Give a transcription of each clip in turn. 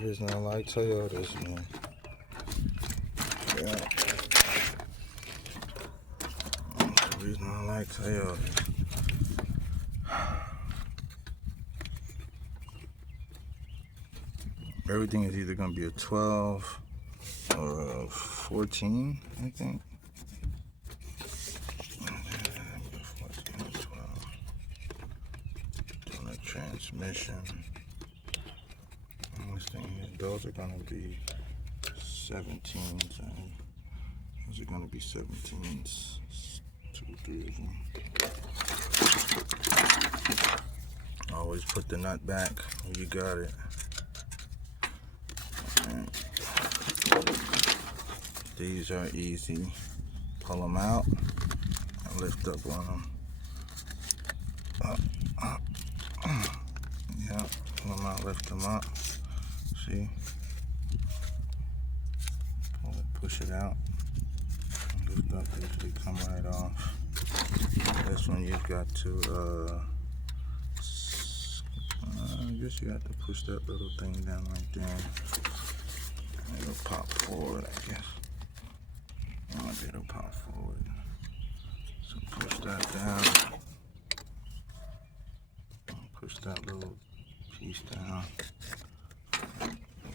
The reason I like Toyotas, man. Yeah. That's the reason I like Toyotas. Everything is either going to be a 12 or a 14, I think. 14 or 12. Doing a transmission. Those are going to be 17s. Those are going to be 17s. 2, 3 of them. Always put the nut back when you got it. These are easy. Pull them out and lift up on them. Yeah, pull them out, lift them up. See? Pull it, push it out. Lift up, they usually come right off. This one you've got to, I guess you have to push that little thing down right there. It'll pop forward, I guess. It'll pop forward. So push that down. Push that little piece down.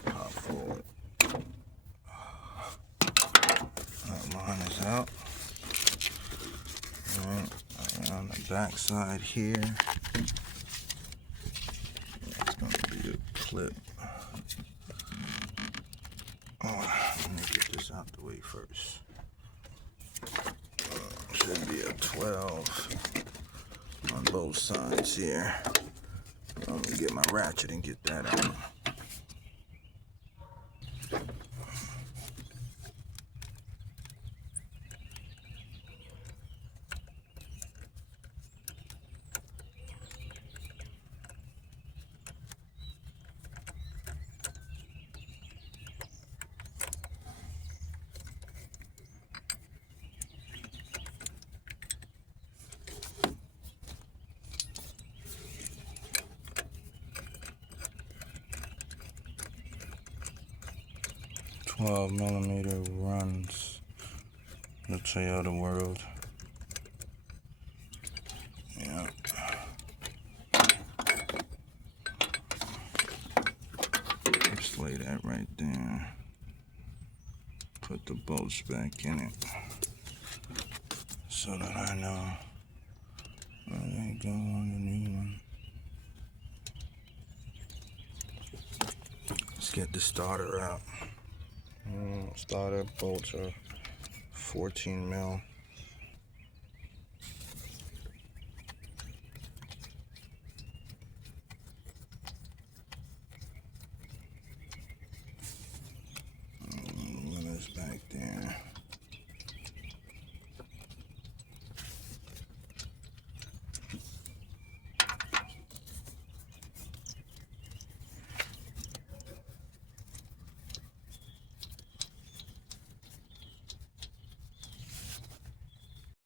Pop forward. That line is out. Alright, around the back side here. It's going to be a clip. Let me get this out the way first. Should be a 12 on both sides here. Let me get my ratchet and get that out. 12mm runs the Toyota world. Yeah. Just lay that right there. Put the bolts back in it so that I know where they go on the new one. Let's get the starter out. Starter bolts are 14mm.